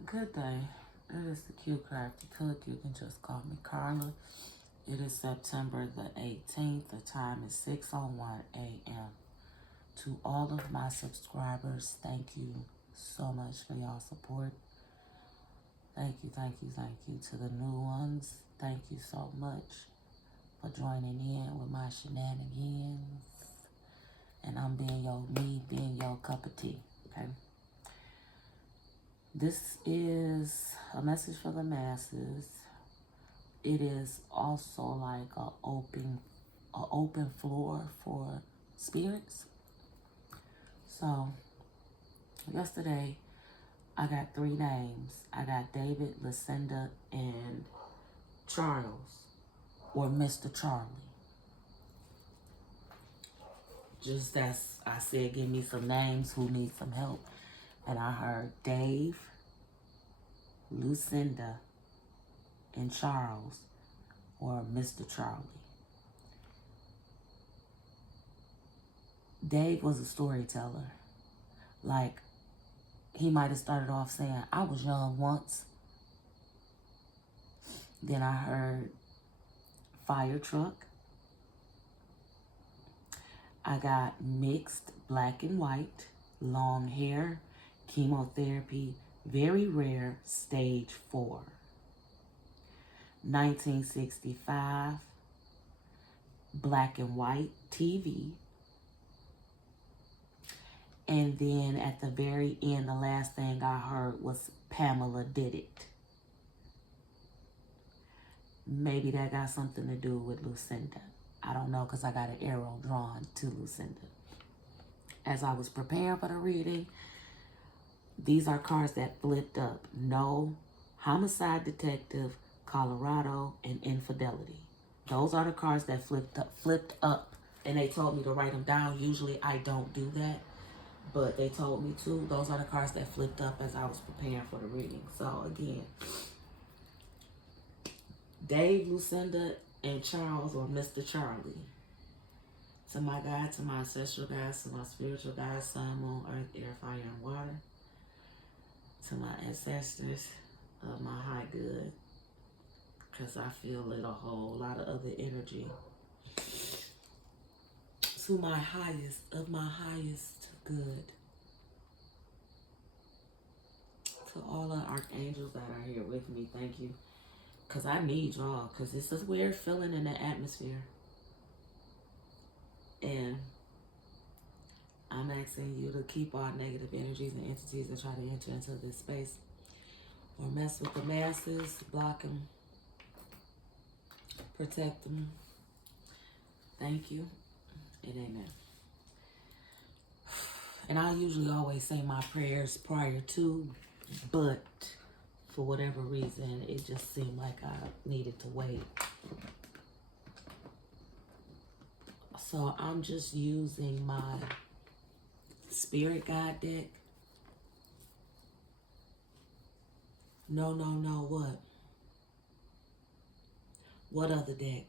Good day. It is the Q Crafty Cook. You can just call me Carla. It is September the 18th. The time is 6:01 a.m. To all of my subscribers, thank you so much for y'all support. Thank you, thank you, thank you. To the new ones, thank you so much for joining in with my shenanigans. And I'm being your cup of tea, okay? This is a message for the masses. It is also like a open floor for spirits. So yesterday I got 3 names. I got David, Lucinda, and Charles, or Mr.Charley. Just as I said, give me some names who need some help. And I heard Dave, Lucinda, and Charles, or Mr.Charley. Dave was a storyteller. Like, he might have started off saying, I was young once. Then I heard fire truck. I got mixed black and white, long hair, chemotherapy, very rare, stage 4. 1965, black and white TV. And then at the very end, the last thing I heard was Pamela did it. Maybe that got something to do with Lucinda. I don't know, because I got an arrow drawn to Lucinda. As I was preparing for the reading, these are cards that flipped up. No, homicide detective, Colorado, and infidelity. Those are the cards that flipped up. And they told me to write them down. Usually I don't do that, but they told me to. Those are the cards that flipped up as I was preparing for the reading. So again, Dave, Lucinda, and Charles, or Mr.Charley. To my God, to my ancestral guides, to my spiritual guides, sun, moon, earth, air, fire, and water. To my ancestors of my high good. Because I feel it a whole lot of other energy. To my highest of my highest good. To all the archangels that are here with me, thank you. Because I need y'all. Because it's a weird feeling in the atmosphere. And I'm asking you to keep all negative energies and entities that try to enter into this space or mess with the masses, block them, protect them. Thank you and amen. And I usually always say my prayers prior to, but for whatever reason, it just seemed like I needed to wait. So I'm just using my spirit guide deck. No, what? What other deck?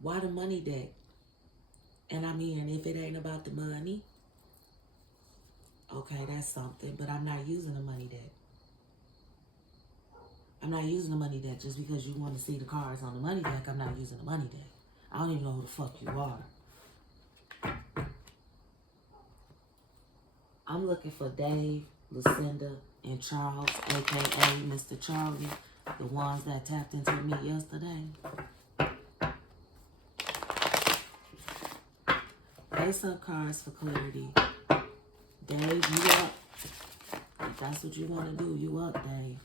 Why the money deck? And I mean, if it ain't about the money, okay, that's something. But I'm not using the money deck. I'm not using the money deck just because you want to see the cards on the money deck. I'm not using the money deck. I don't even know who the fuck you are. I'm looking for Dave, Lucinda, and Charles, a.k.a. Mr.Charley, the ones that tapped into me yesterday. Face up cards for clarity. Dave, you up. If that's what you want to do, you up, Dave.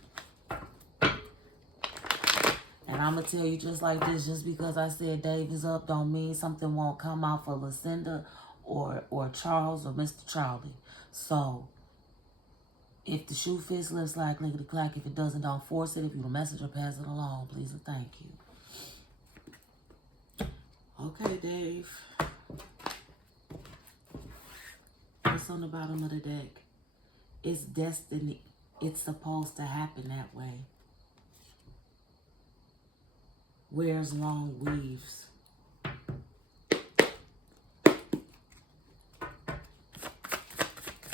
And I'm going to tell you just like this, just because I said Dave is up don't mean something won't come out for Lucinda or Charles or Mr.Charley. So, if the shoe fits, lips slide, clickety clack. If it doesn't, don't force it. If you the messenger, pass it along, please and thank you. Okay, Dave. What's on the bottom of the deck? It's destiny. It's supposed to happen that way. Wears long weaves.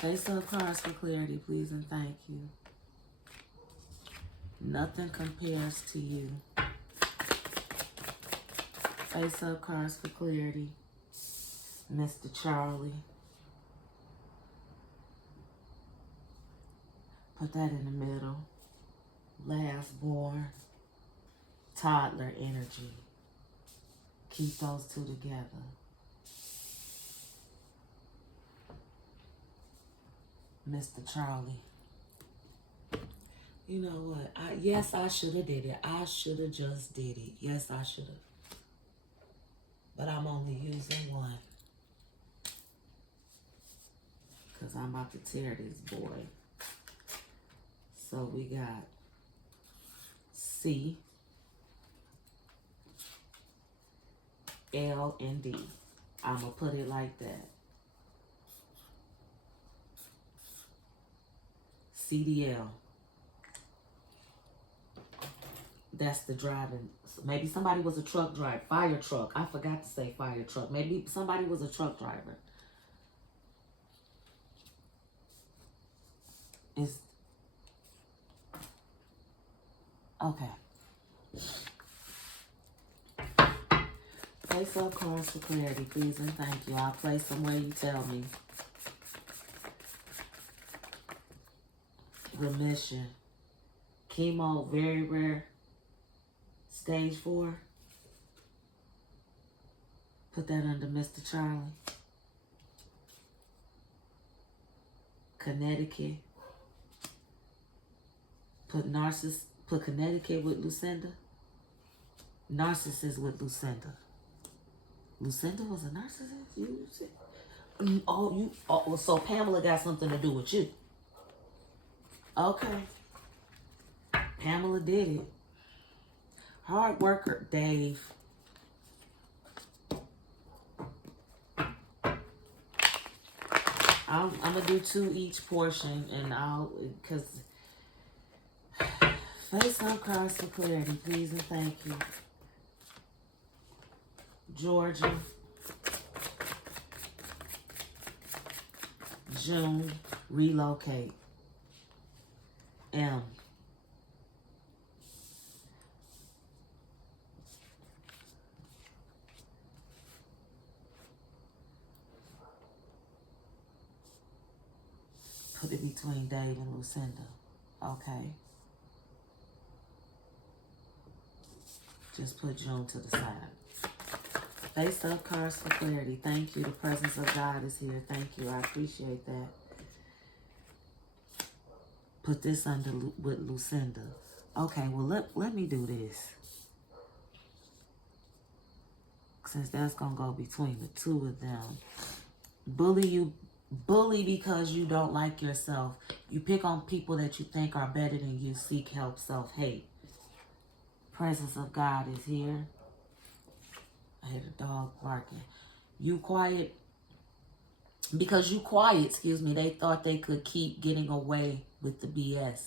Face-up cards for clarity, please and thank you. Nothing compares to you. Face-up cards for clarity. Mr.Charley. Put that in the middle. Last born. Toddler energy. Keep those two together. Mr.Charley. You know what? Yes, I should have did it. I should have just did it. Yes, I should have. But I'm only using one. Because I'm about to tear this boy. So we got C, L, and D. I'm going to put it like that. CDL. That's the driving. Maybe somebody was a truck driver. Fire truck. I forgot to say fire truck. Maybe somebody was a truck driver. Is okay. Face-up cards for clarity, please and thank you. I'll play somewhere you tell me. Remission. Chemo, very rare. Stage 4. Put that under Mr.Charley. Connecticut. Put Connecticut with Lucinda. Narcissist with Lucinda. Lucinda was a narcissist? You said? Oh, so Pamela got something to do with you. Okay. Pamela did it. Hard worker, Dave. I'm going to do 2 each portion, and because face-up cards for clarity, please and thank you. Georgia. June, relocate. M. Put it between Dave and Lucinda. Okay. Just put June to the side. Face-up cards for clarity. Thank you. The presence of God is here. Thank you. I appreciate that. Put this under with Lucinda. Okay, well, let me do this. Since that's going to go between the 2 of them. Bully because you don't like yourself. You pick on people that you think are better than you. Seek help, self-hate. Presence of God is here. I hear the dog barking. You quiet. Because you quiet, they thought they could keep getting away with the BS.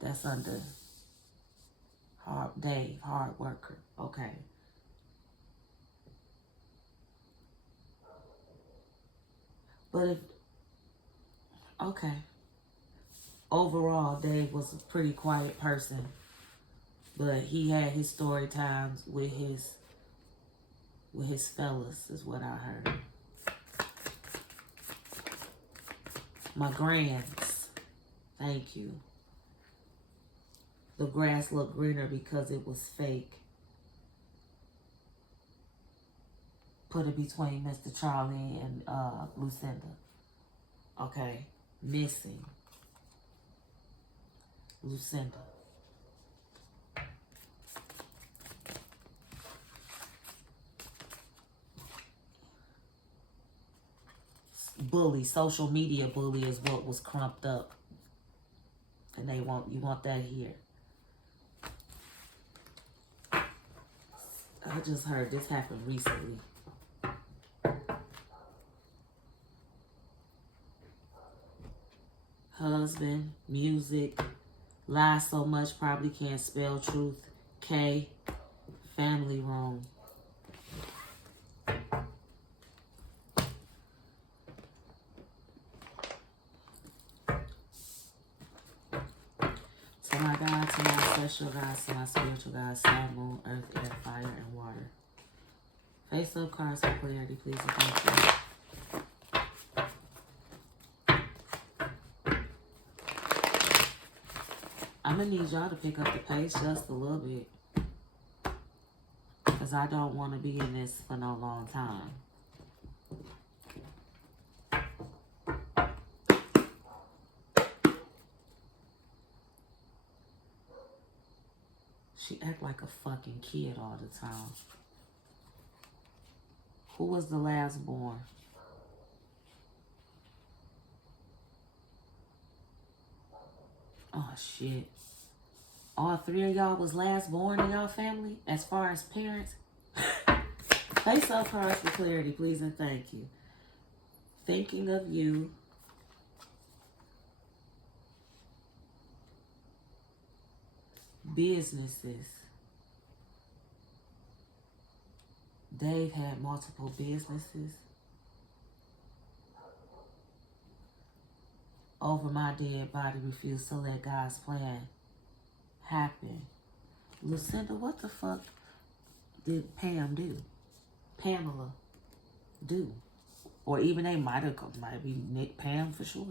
That's under Dave, hard worker. Okay. But okay. Overall, Dave was a pretty quiet person. But he had his story times with his fellas, is what I heard. My grands. Thank you. The grass looked greener because it was fake. Put it between Mr.Charley and Lucinda. Okay. Missing. Lucinda. Bully, social media bully is what was crumped up. And you want that here. I just heard this happened recently. Husband, music, lie so much probably can't spell truth. K, family room. to my special guides, to my spiritual guides, sun, moon, earth, air, fire, and water. Face up cards for clarity, please, and thank you. I'm going to need y'all to pick up the pace just a little bit. Because I don't want to be in this for no long time. She act like a fucking kid all the time. Who was the last born? Oh, shit. All three of y'all was last born in y'all family as far as parents? Face up cards for clarity, please, and thank you. Thinking of you. Businesses. Dave had multiple businesses. Over my dead body, refused to let God's plan happen. Lucinda, what the fuck did Pam do? Pamela do? Or even they might be Nick Pam for sure.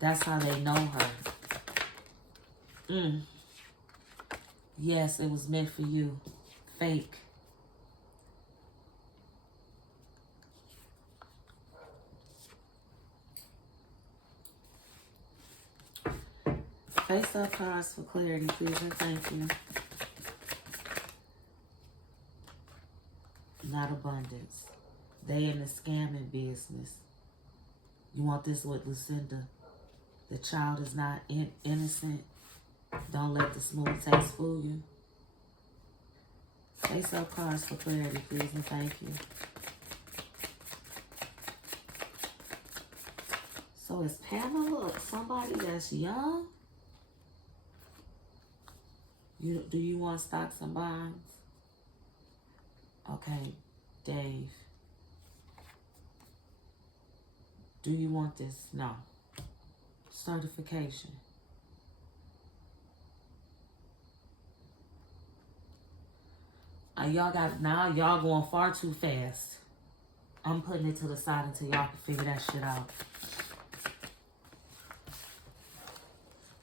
That's how they know her. Yes, it was meant for you. Fake. Face up cards for clarity, please, and thank you. Not abundance. They in the scamming business. You want this with Lucinda? The child is not innocent. Don't let the smooth taste fool you. Face up cards for clarity, please, and thank you. So is Pamela somebody that's young? Do you want stocks and bonds? Okay, Dave. Do you want this? No. Certification. Y'all going far too fast. I'm putting it to the side until y'all can figure that shit out.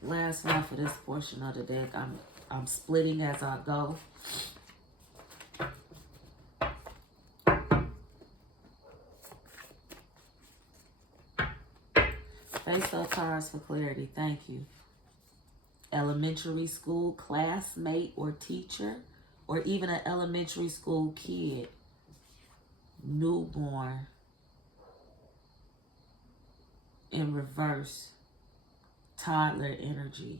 Last one for this portion of the deck. I'm splitting as I go. Face up cards for clarity. Thank you. Elementary school classmate or teacher, or even an elementary school kid. Newborn. In reverse. Toddler energy.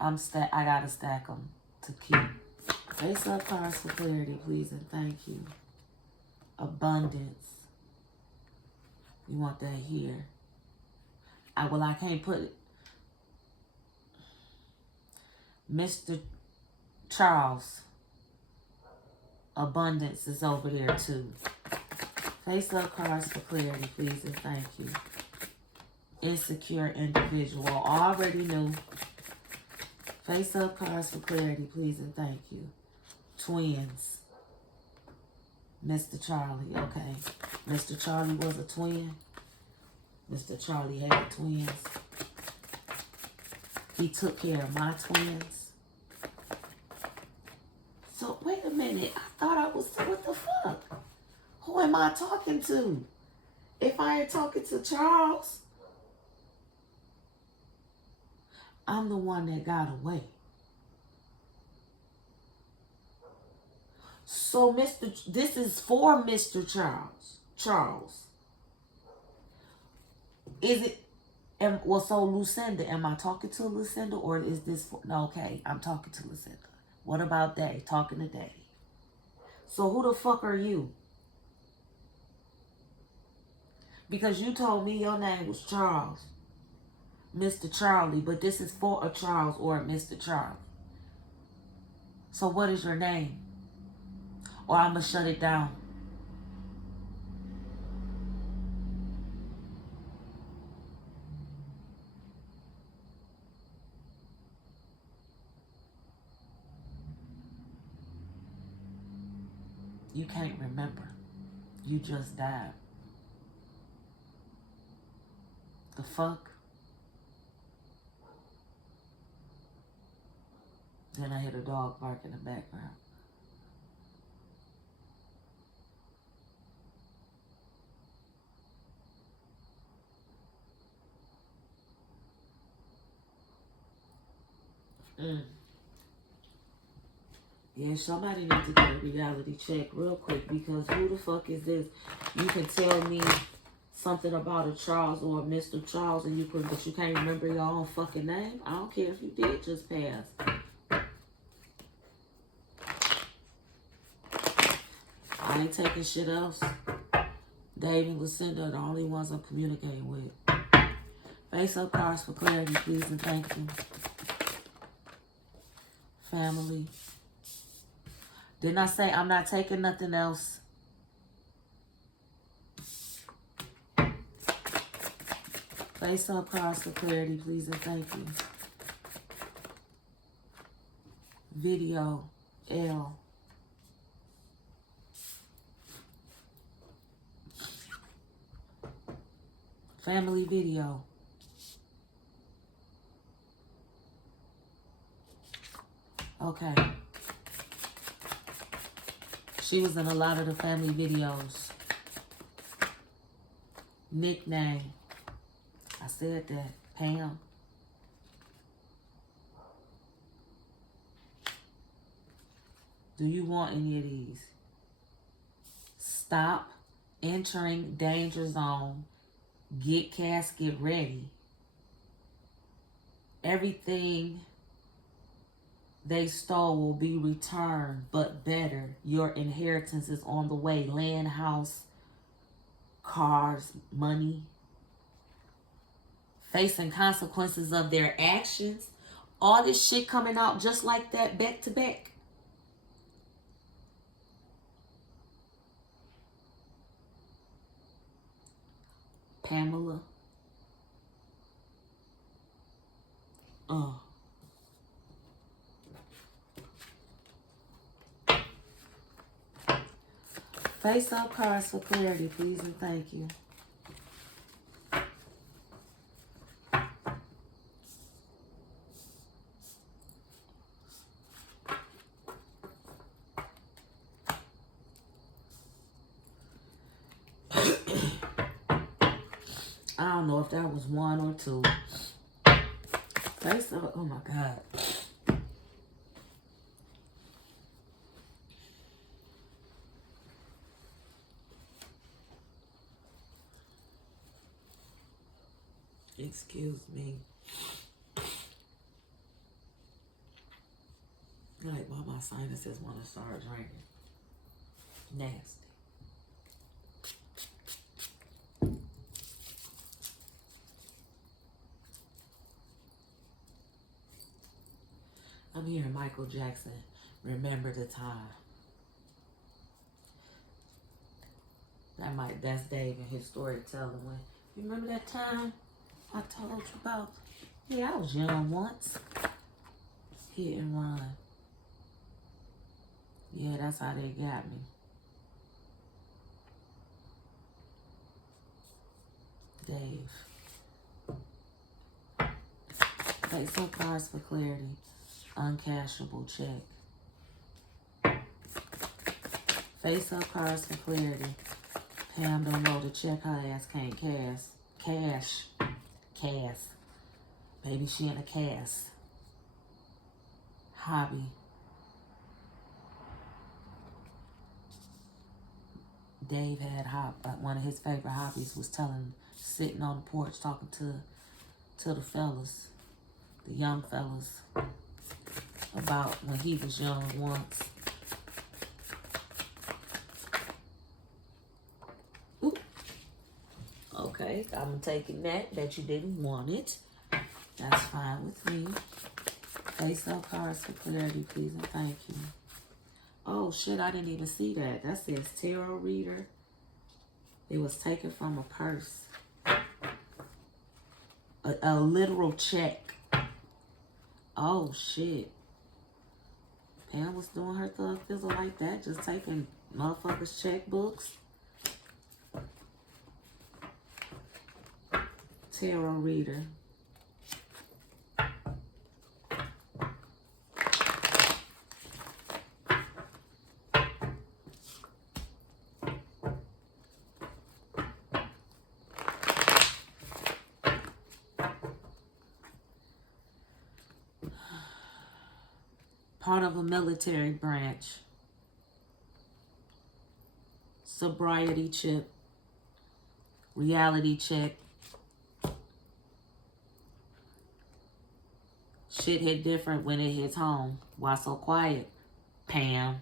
I gotta stack them to keep. Face up cards for clarity, please, and thank you. Abundance. You want that here. I can't put it. Mr. Charles. Abundance is over there too. Face up cards for clarity, please, and thank you. Insecure individual. Already knew. Face up cards for clarity, please, and thank you. Twins. Mr.Charley, okay. Mr.Charley was a twin. Mr.Charley had twins. He took care of my twins. So, wait a minute. I thought I was, what the fuck? Who am I talking to? If I ain't talking to Charles, I'm the one that got away. So, this is for Mr. Charles. Is it, so Lucinda, am I talking to Lucinda or is this for, no, okay, I'm talking to Lucinda. What about Dave? Talking to Dave. So who the fuck are you? Because you told me your name was Charles. Mr. Charley, but this is for a Charles or a Mr. Charley. So what is your name? or I'm going to shut it down. You can't remember. You just died. The fuck? Then I hear the dog bark in the background. Yeah, somebody needs to get a reality check real quick, because who the fuck is this? You can tell me something about a Charles or a Mr. Charles, and but you can't remember your own fucking name? I don't care if you did just pass. I ain't taking shit else. Dave and Lucinda are the only ones I'm communicating with. Face up cards for clarity, please and thank you. Family. Didn't I say I'm not taking nothing else? Face up cards for clarity, please and thank you. Video, L. Family video. Okay. She was in a lot of the family videos. Nickname. I said that. Pam. Do you want any of these? Stop entering danger zone. Get casket ready. Everything they stole will be returned, but better. Your inheritance is on the way. Land, house, cars, money. Facing consequences of their actions. All this shit coming out just like that, back to back. Pamela. Face up cards for clarity, please and thank you. I don't know if that was one or two. Face up. Oh my God. Excuse me. Like, why my sinuses want to start drinking? Nasty. I'm hearing Michael Jackson, Remember the Time. That's Dave and his storytelling. When you remember that time I told you about? Yeah, I was young once. Hit and run. Yeah, that's how they got me. Dave. Face up cards for clarity. Uncashable check. Face up cards for clarity. Pam don't know the check her ass can't cash. Cash. Maybe she in a cast. Hobby. Dave had one of his favorite hobbies was sitting on the porch talking to the fellas, the young fellas, about when he was young once. Ooh. Okay, I'm taking that you didn't want it. That's fine with me. Face up cards for clarity, please and thank you. Oh, shit, I didn't even see that. That says tarot reader. It was taken from a purse. A literal check. Oh, shit. Pam was doing her thug fizzle like that, just taking motherfuckers' checkbooks. Tarot reader. Part of a military branch. Sobriety chip. Reality check. Shit hit different when it hits home. Why so quiet? Pam.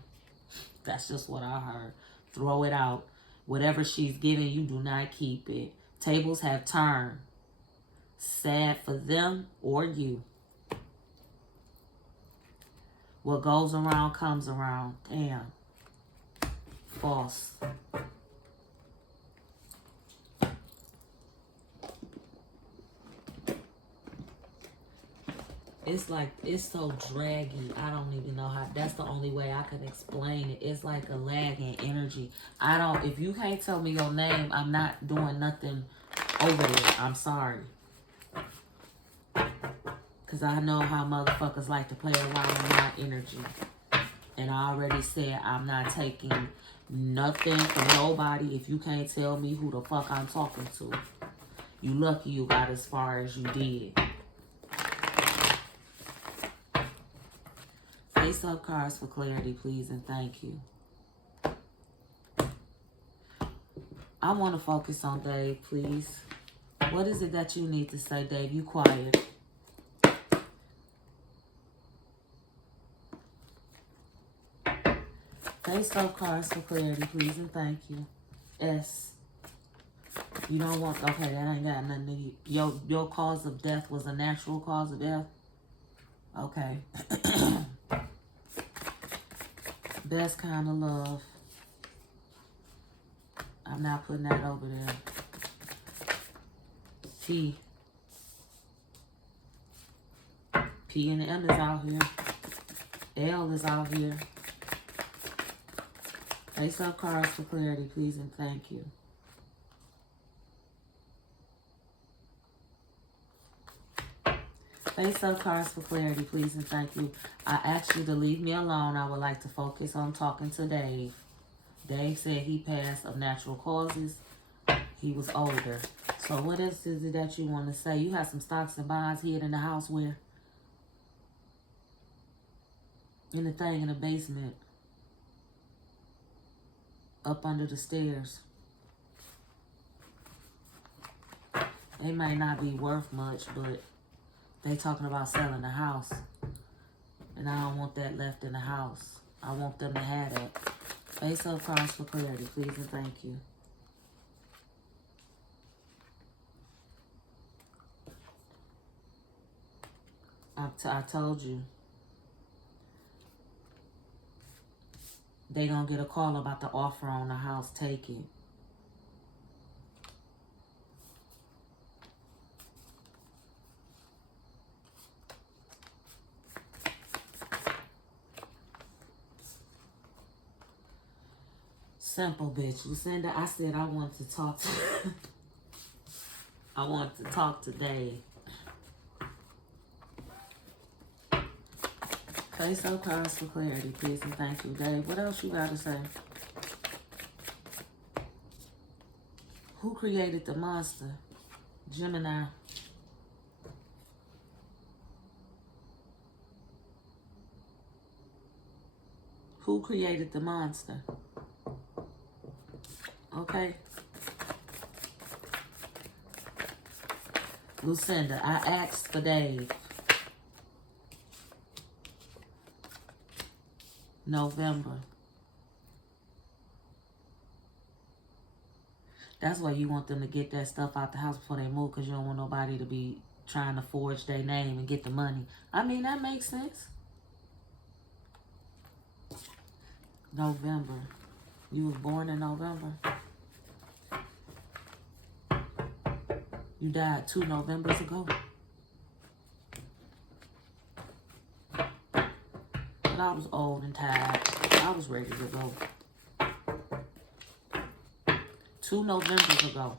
That's just what I heard. Throw it out. Whatever she's giving you, do not keep it. Tables have turned. Sad for them or you. What goes around comes around. Damn. False. It's like, it's so draggy. I don't even know how. That's the only way I can explain it. It's like a lag in energy. If you can't tell me your name, I'm not doing nothing over there. I'm sorry. Because I know how motherfuckers like to play around with my energy. And I already said I'm not taking nothing from nobody if you can't tell me who the fuck I'm talking to. You lucky you got as far as you did. Face up cards for clarity, please, and thank you. I want to focus on Dave, please. What is it that you need to say, Dave? You quiet. Face up cards for clarity, please, and thank you. S. You don't want... Okay, that ain't got nothing to... Your cause of death was a natural cause of death? Okay. Best kind of love. I'm not putting that over there. T. P and M is out here. L is out here. Face up cards for clarity, please, and thank you. Face up cards for clarity, please, and thank you. I asked you to leave me alone. I would like to focus on talking to Dave. Dave said he passed of natural causes. He was older. So what else is it that you want to say? You have some stocks and bonds hid in the house where? In the thing in the basement. Up under the stairs. They might not be worth much, but they talking about selling the house. And I don't want that left in the house. I want them to have that. Face up cards for clarity, please, and thank you. I told you. They gonna get a call about the offer on the house. Take it. Simple, bitch. Lucinda, I said I want to talk to... I want to talk to Dave. Face up cards for clarity, please, and thank you, Dave. What else you got to say? Who created the monster? Gemini. Who created the monster? Okay. Lucinda, I asked for Dave. November. That's why you want them to get that stuff out the house before they move, because you don't want nobody to be trying to forge their name and get the money. I mean, that makes sense. November. You was born in November. You died 2 Novembers ago. But I was old and tired. I was ready to go. 2 Novembers ago.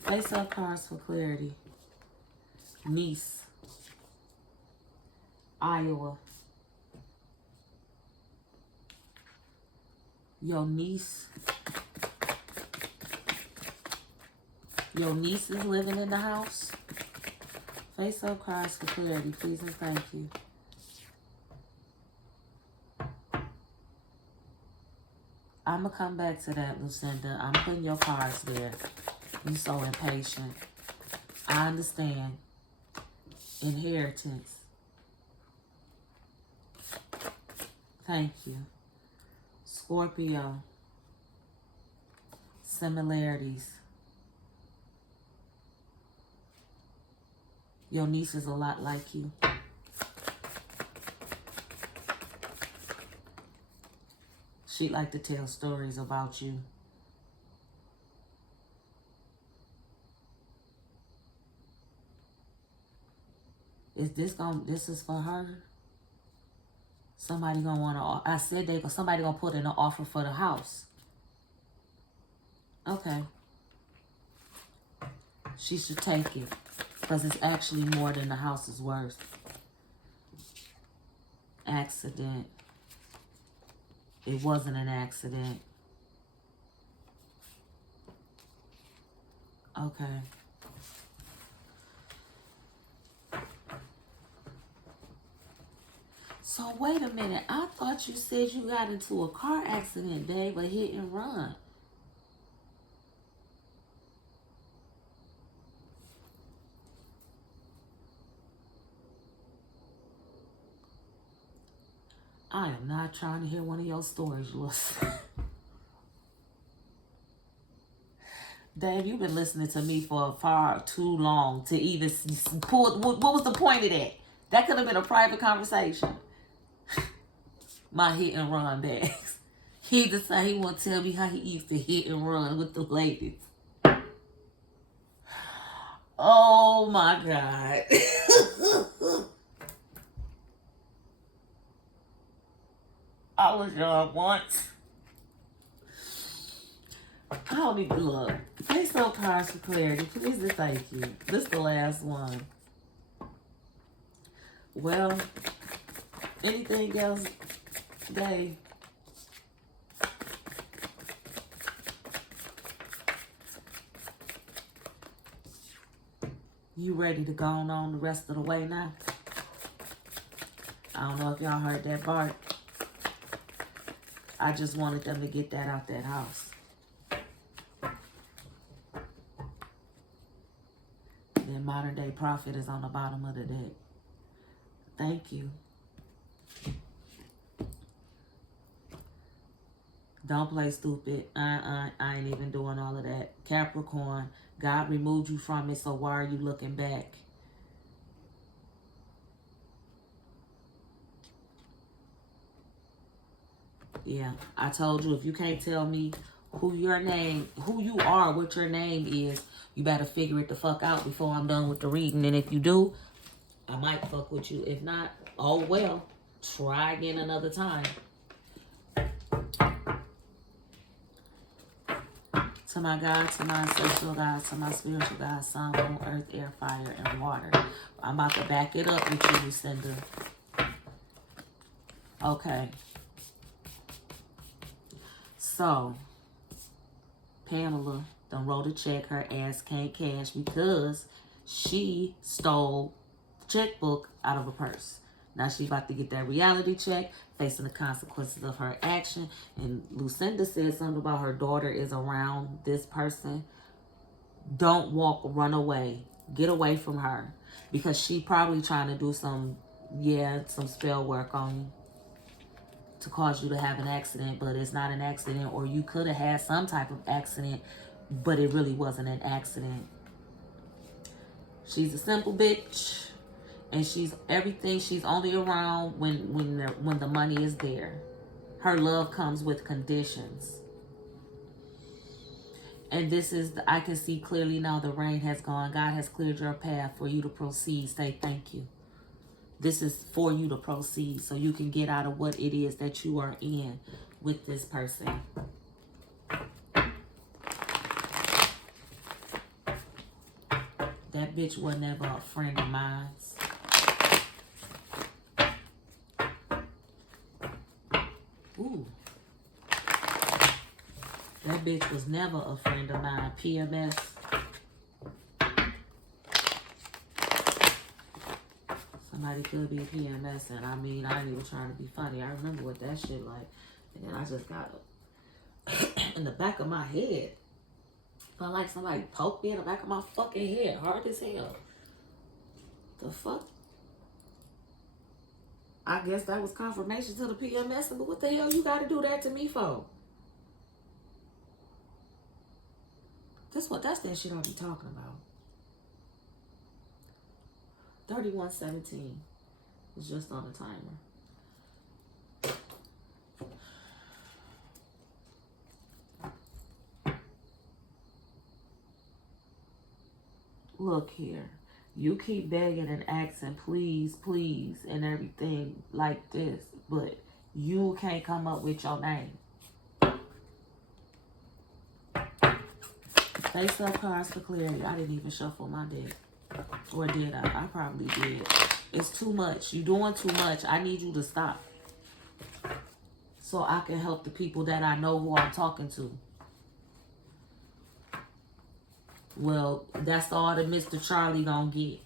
Face up cards for clarity. Niece. Iowa. Your niece. Your niece is living in the house. Face up cards for clarity, please and thank you. I'm going to come back to that, Lucinda. I'm putting your cards there. You're so impatient. I understand. Inheritance. Thank you. Scorpio. Similarities. Your niece is a lot like you. She'd like to tell stories about you. This is for her? Somebody gonna wanna, I said somebody gonna put in an offer for the house. Okay. She should take it. Because it's actually more than the house is worth. Accident. It wasn't an accident. Okay. So wait a minute. I thought you said you got into a car accident, babe, a hit and run. I am not trying to hear one of your stories, Lucy. Dave, you've been listening to me for far too long to even pull. What was the point of that? That could have been a private conversation. My hit and run bags. He decided he want to tell me how he used to hit and run with the ladies. Oh my God. I was young once. I don't even look. Face up cards for clarity. Please and thank you. This is the last one. Well, anything else, babe? You ready to go on the rest of the way now? I don't know if y'all heard that bark. I just wanted them to get that out that house. Then modern day prophet is on the bottom of the deck. Thank you. Don't play stupid. I ain't even doing all of that. Capricorn, God removed you from it, so why are you looking back? Yeah, I told you, if you can't tell me who you are, what your name is, you better figure it the fuck out before I'm done with the reading. And if you do, I might fuck with you. If not, oh well. Try again another time. To my God, to my ancestral God, to my spiritual God, sun, moon, earth, air, fire, and water. I'm about to back it up with you, Lucinda. Okay. So, Pamela done wrote a check. Her ass can't cash because she stole the checkbook out of a purse. Now she about to get that reality check, facing the consequences of her action. And Lucinda said something about her daughter is around this person. Don't walk, run away. Get away from her. Because she probably trying to do some spell work on you to cause you to have an accident, but it's not an accident. Or you could have had some type of accident, but it really wasn't an accident. She's a simple bitch. And she's everything. She's only around when the money is there. Her love comes with conditions. And this is, I can see clearly now the rain has gone. God has cleared your path for you to proceed. Say thank you. This is for you to proceed so you can get out of what it is that you are in with this person. That bitch was never a friend of mine. Ooh. That bitch was never a friend of mine. PMS. Somebody could be PMS, and I mean, I ain't even trying to be funny. I remember what that shit like. And then I just got in the back of my head. Felt like somebody poked me in the back of my fucking head. Hard as hell. The fuck? I guess that was confirmation to the PMS, but what the hell you gotta do that to me for? That's that shit I be talking about. 3117 is just on the timer. Look here. You keep begging and asking, please, please, and everything like this, but you can't come up with your name. Face up cards for clarity. I didn't even shuffle my deck. Or did I? I probably did. It's too much. You're doing too much. I need you to stop. So I can help the people that I know who I'm talking to. Well, that's all that Mr.Charley gonna get.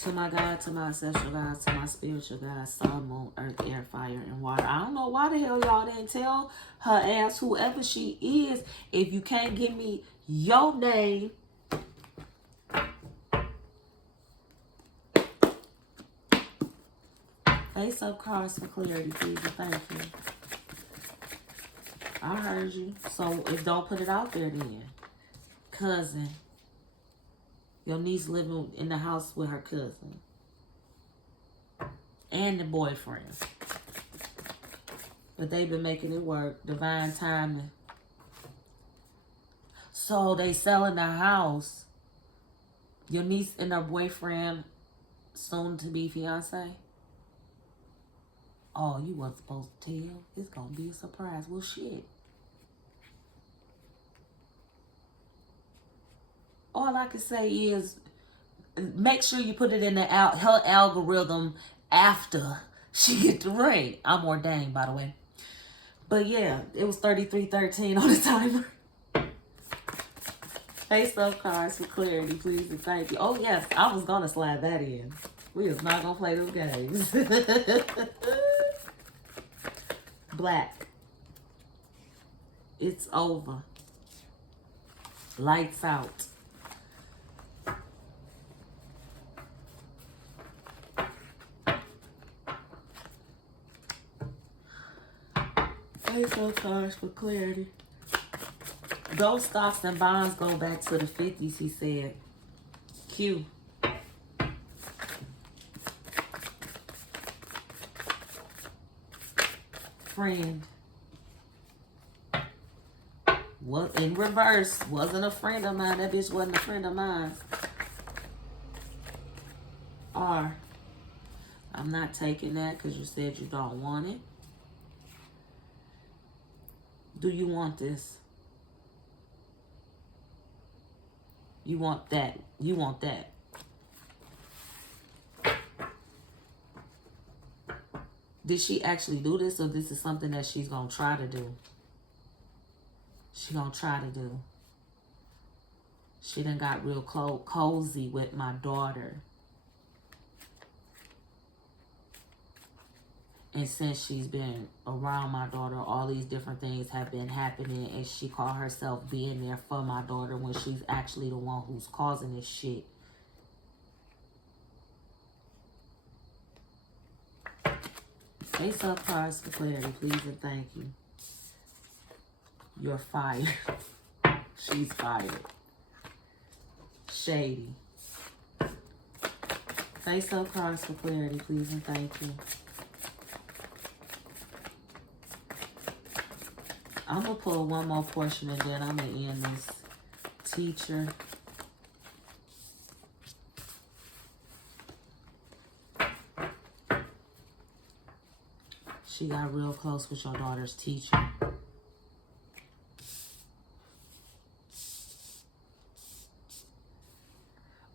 To my God, to my ancestral God, to my spiritual God, sun, moon, earth, air, fire, and water. I don't know why the hell y'all didn't tell her ass, whoever she is, if you can't give me your name, face up cards for clarity, please, and thank you. I heard you. So if don't put it out there then. Cousin. Your niece living in the house with her cousin. And the boyfriend. But they've been making it work. Divine timing. So they selling the house. Your niece and her boyfriend, soon to be fiance. Oh, you wasn't supposed to tell. It's gonna be a surprise. Well, shit. All I can say is make sure you put it in her algorithm after she get the ring. I'm ordained, by the way. But yeah, it was 3313 on the timer. Face up cards for clarity, please and thank you. Oh yes, I was gonna slide that in. We was not gonna play those games. Black. It's over. Lights out. Face up cards for clarity. Those stocks and bonds go back to the 50s, he said. Q. Friend. What in reverse? Wasn't a friend of mine. That bitch wasn't a friend of mine. R. I'm not taking that because you said you don't want it. Do you want this? You want that. You want that. Did she actually do this, or this is something that she's going to try to do? She going to try to do. She done got real cozy with my daughter. And since she's been around my daughter, all these different things have been happening. And she called herself being there for my daughter when she's actually the one who's causing this shit. Face up cards for clarity, please and thank you. You're fired. She's fired. Shady. Face up cards for clarity, please and thank you. I'm going to pull one more portion and then I'm going to end this. Teacher. She got real close with your daughter's teacher.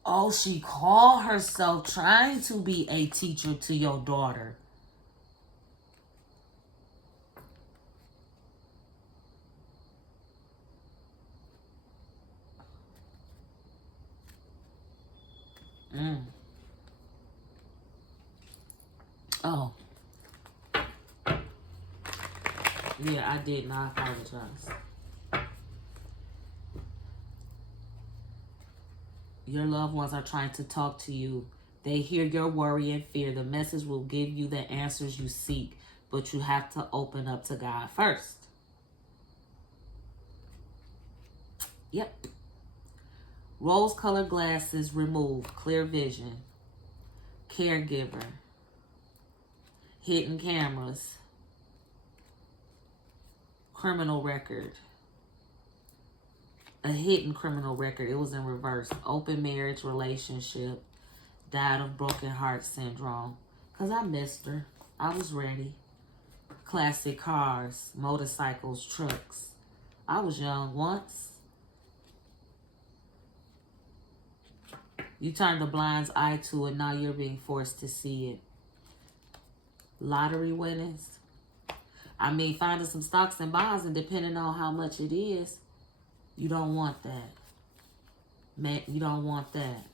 Oh, she called herself trying to be a teacher to your daughter. Oh. Yeah, I did not apologize. Your loved ones are trying to talk to you. They hear your worry and fear. The message will give you the answers you seek, but you have to open up to God first. Yep. Rose-colored glasses removed. Clear vision. Caregiver. Hidden cameras. Criminal record. A hidden criminal record. It was in reverse. Open marriage relationship. Died of broken heart syndrome. Because I missed her. I was ready. Classic cars. Motorcycles. Trucks. I was young once. You turned a blind eye to it. Now you're being forced to see it. Lottery winnings. I mean, finding some stocks and bonds, and depending on how much it is, you don't want that. Man, you don't want that.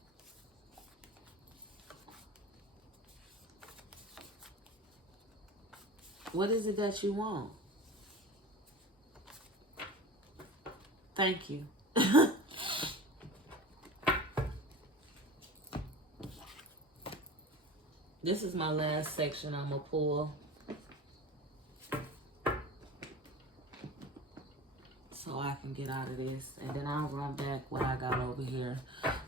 What is it that you want? Thank you. This is my last section I'm going to pull. So I can get out of this. And then I'll run back what I got over here.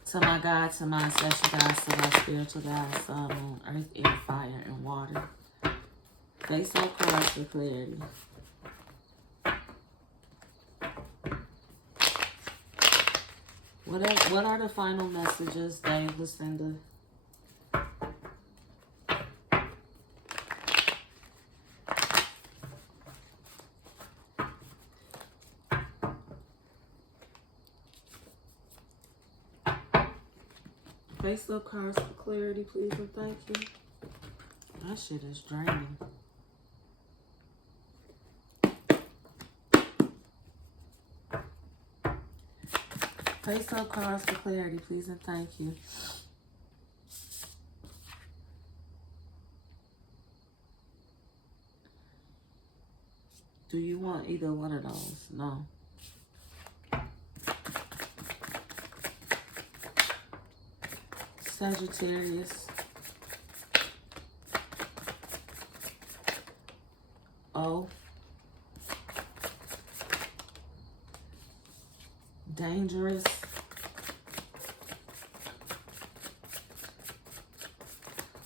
To my God, to my ancestral guides, to my spiritual guides, sun, moon, earth, air, fire, and water. Face up cards for clarity. What are the final messages, Dave, Lucinda? Face up cards for clarity, please and thank you. That shit is draining. Face up cards for clarity, please and thank you. Do you want either one of those? No. Sagittarius. O. Dangerous.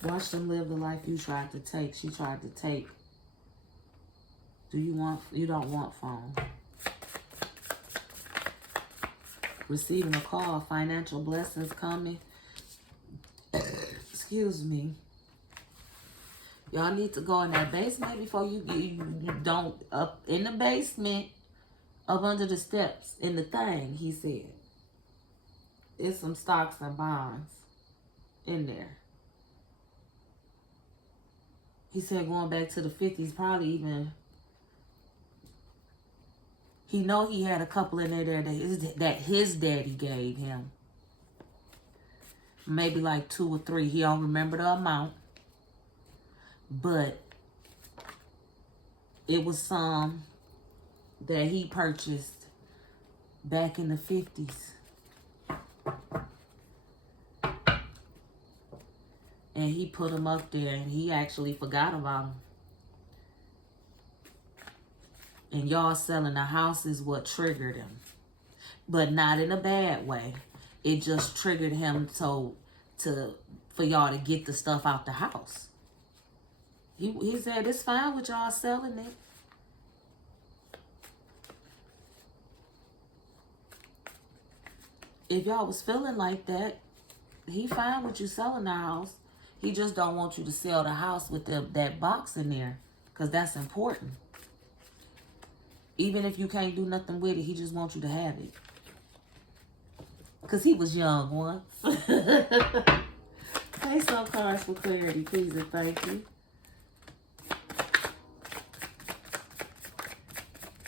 Watch them live the life you tried to take. She tried to take. You don't want phone. Receiving a call. Financial blessings coming. Excuse me. Y'all need to go in that basement before you don't up in the basement, up under the steps in the thing, he said. There's some stocks and bonds in there. He said going back to the 50s, probably even, he know he had a couple in there that his daddy gave him. Maybe like 2 or 3. He don't remember the amount. But it was some that he purchased back in the 50s. And he put them up there and he actually forgot about them. And y'all selling the house is what triggered him. but not in a bad way. It just triggered him for y'all to get the stuff out the house. He said it's fine with y'all selling it. If y'all was feeling like that, he fine with you selling the house. He just don't want you to sell the house with that box in there, because that's important. Even if you can't do nothing with it, he just wants you to have it. Because he was young once. Pay some cards for clarity, please and thank you.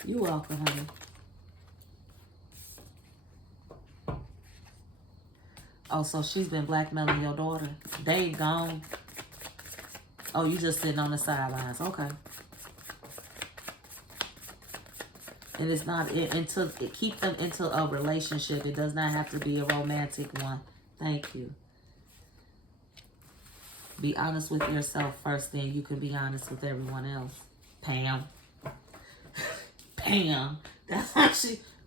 You're welcome, honey. Oh, so she's been blackmailing your daughter. They gone. Oh, you just sitting on the sidelines. Okay. And it's not keep them into a relationship. It does not have to be a romantic one. Thank you. Be honest with yourself first, then you can be honest with everyone else. Pam. Pam. That's how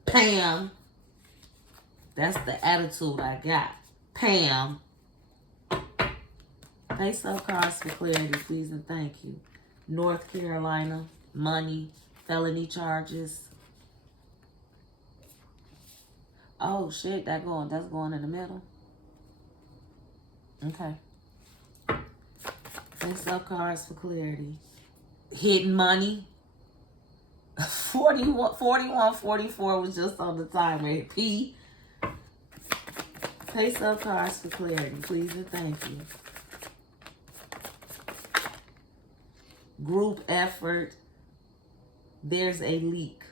Pam. That's the attitude I got. Pam. Face up cards for clarity, please and thank you. North Carolina. Money. Felony charges. Oh shit, that's going in the middle. Okay. Face up cards for clarity. Hidden money. 4144 was just on the timer. P. Face up cards for clarity, please and thank you. Group effort. There's a leak.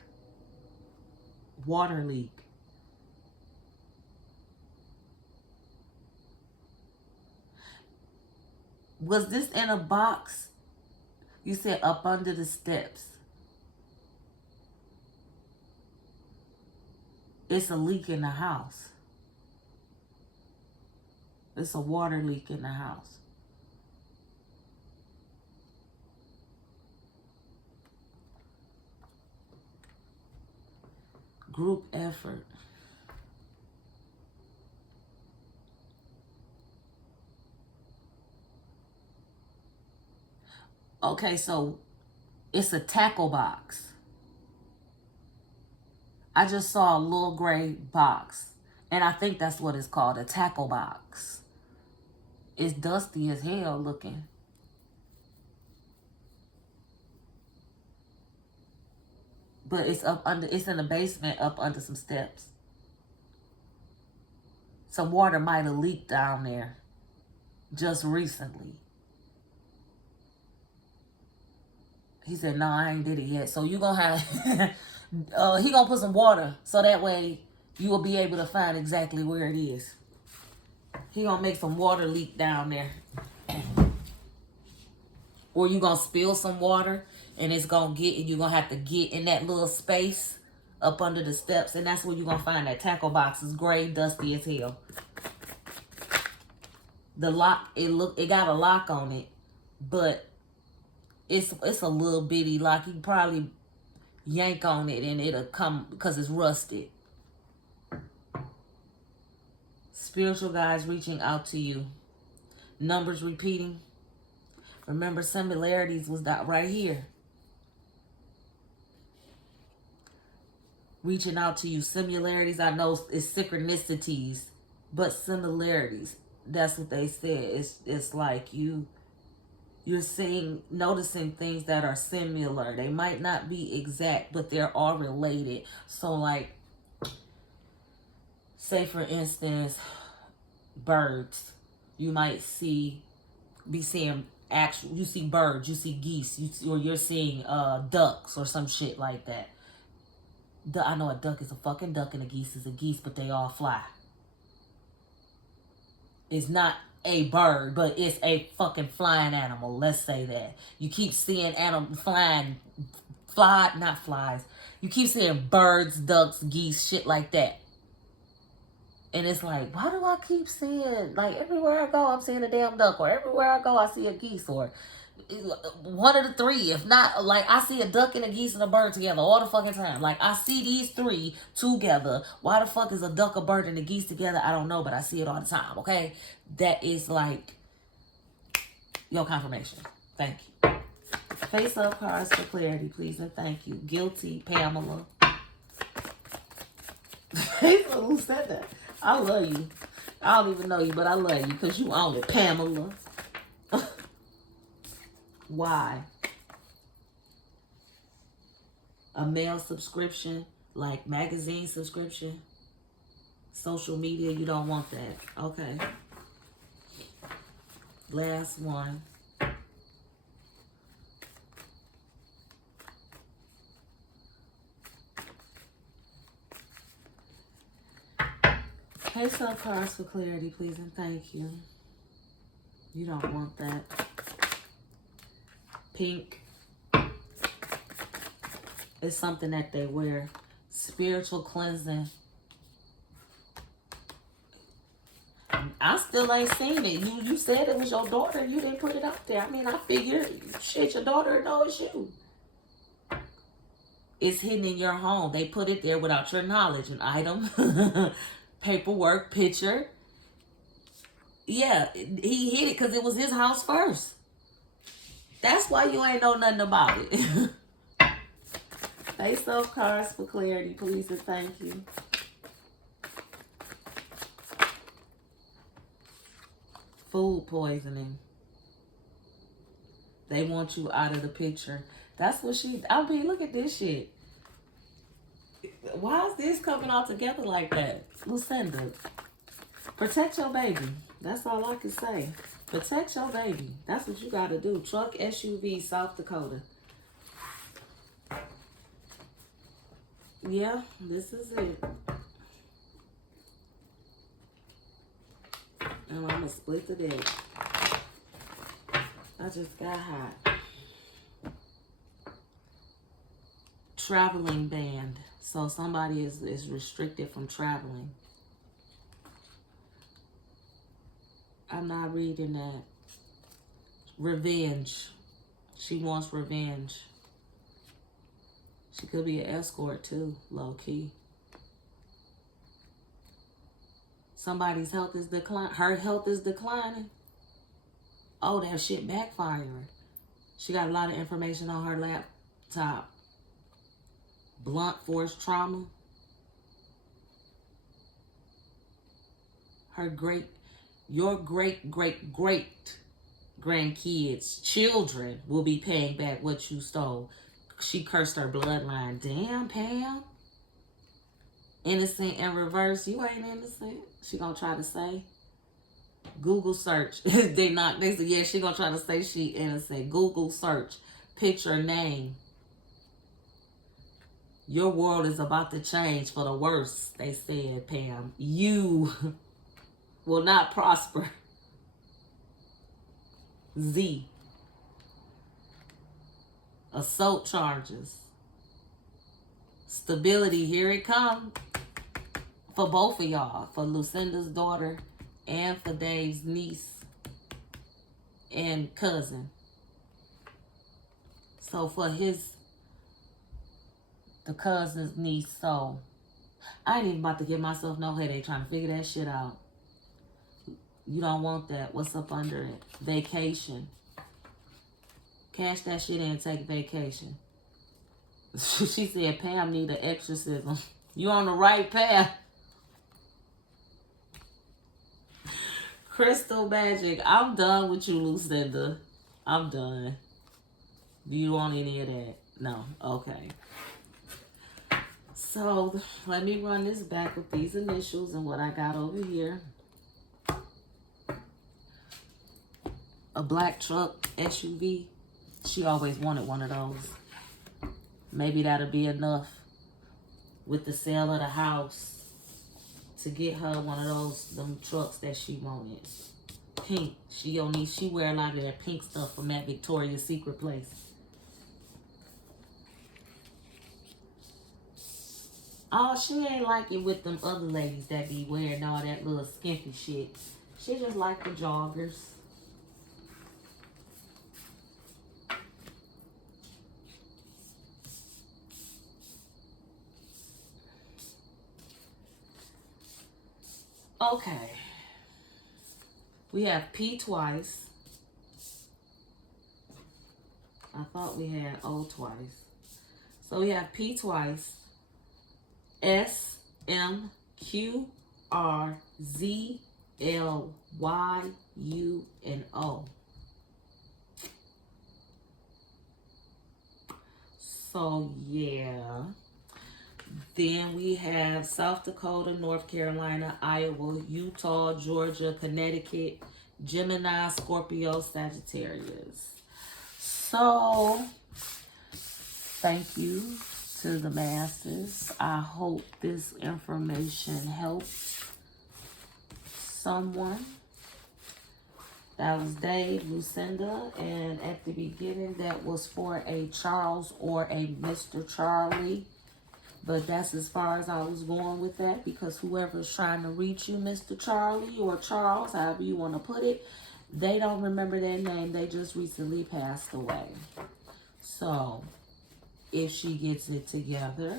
Water leak. Was this in a box? You said up under the steps. It's a leak in the house. It's a water leak in the house. Group effort. Okay, so it's a tackle box. I just saw a little gray box. And I think that's what it's called, a tackle box. It's dusty as hell looking. But it's it's in the basement up under some steps. Some water might have leaked down there just recently. He said, no, I ain't did it yet. So you gonna have, he gonna put some water so that way you will be able to find exactly where it is. He gonna make some water leak down there. Or you gonna spill some water and it's gonna you're gonna have to get in that little space up under the steps, and that's where you're gonna find that tackle box. It's gray, dusty as hell. The lock, it got a lock on it, but it's a little bitty lock. You can probably yank on it and it'll come because it's rusted. Spiritual guides reaching out to you. Numbers repeating. Remember, similarities was that right here. Reaching out to you. Similarities, I know it's synchronicities, but similarities. That's what they said. It's like you're noticing things that are similar. They might not be exact, but they're all related. So like, say for instance, birds. You might be seeing you see birds, you see geese, or you're seeing ducks or some shit like that. I know a duck is a fucking duck and a geese is a geese, but they all fly. It's not a bird, but it's a fucking flying animal. Let's say that. You keep seeing not flies. You keep seeing birds, ducks, geese, shit like that. And it's like, why do I keep seeing, like, everywhere I go, I'm seeing a damn duck, or everywhere I go, I see a geese, or one of the three. If not, like, I see a duck and a geese and a bird together all the fucking time. Like, I see these three together. Why the fuck is a duck, a bird, and a geese together? I don't know, but I see it all the time, okay? That is, like, your confirmation. Thank you. Face up cards for clarity, please, and thank you. Guilty, Pamela. Who said that? I love you. I don't even know you, but I love you because you own it, Pamela. Why? A mail subscription, like magazine subscription, social media, you don't want that. Okay. Last one. Face up cards for clarity, please, and thank you. You don't want that. Pink is something that they wear. Spiritual cleansing. I still ain't seen it. You said it was your daughter. You didn't put it out there. I mean, I figured, shit, your daughter know it's you. It's hidden in your home. They put it there without your knowledge. An item, paperwork, picture. Yeah, he hid it because it was his house first. That's why you ain't know nothing about it. Face up cards for clarity, please, and thank you. Food poisoning. They want you out of the picture. That's what I mean, look at this shit. Why is this coming all together like that? Lucinda, protect your baby. That's all I can say. Protect your baby. That's what you got to do. Truck, SUV, South Dakota. Yeah, this is it. And I'm going to split the deck. I just got hot. Traveling ban. So somebody is restricted from traveling. I'm not reading that. Revenge. She wants revenge. She could be an escort too, low key. Somebody's health is declining. Her health is declining. Oh, that shit backfiring. She got a lot of information on her laptop. Blunt force trauma. Your great grandkids, children will be paying back what you stole. She cursed her bloodline. Damn, Pam. Innocent in reverse. You ain't innocent. She gonna try to say. Google search. They said, yeah, she gonna try to say she innocent. Google search. Picture name. Your world is about to change for the worse, they said, Pam. You will not prosper. Z. Assault charges. Stability, here it comes. For both of y'all. For Lucinda's daughter and for Dave's niece and cousin. So for the cousin's niece, so I ain't even about to give myself no headache trying to figure that shit out. You don't want that. What's up under it? Vacation. Cash that shit in and take vacation. She said Pam need an exorcism. You on the right path. Crystal Magic. I'm done with you, Lucinda. I'm done. Do you want any of that? No. Okay. So, let me run this back with these initials and what I got over here. A black truck SUV. She always wanted one of those. Maybe that'll be enough with the sale of the house to get her one of them trucks that she wanted. Pink. She wear a lot of that pink stuff from that Victoria's Secret place. Oh, she ain't like it with them other ladies that be wearing all that little skimpy shit. She just like the joggers. Okay. We have P twice. I thought we had O twice. So we have P twice. S, M, Q, R, Z, L, Y, U, and O. So, yeah. Then we have South Dakota, North Carolina, Iowa, Utah, Georgia, Connecticut, Gemini, Scorpio, Sagittarius. So, thank you to the masters. I hope this information helped someone. That was Dave, Lucinda, and at the beginning that was for a Charles or a Mr. Charley. But that's as far as I was going with that, because whoever's trying to reach you, Mr. Charley or Charles, however you want to put it, they don't remember their name. They just recently passed away. So if she gets it together,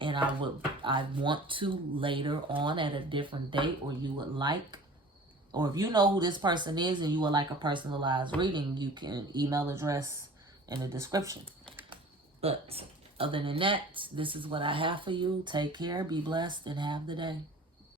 and I want to later on at a different date, or you would like, or if you know who this person is and you would like a personalized reading, you can email address in the description. But other than that, this is what I have for you. Take care, be blessed, and have the day.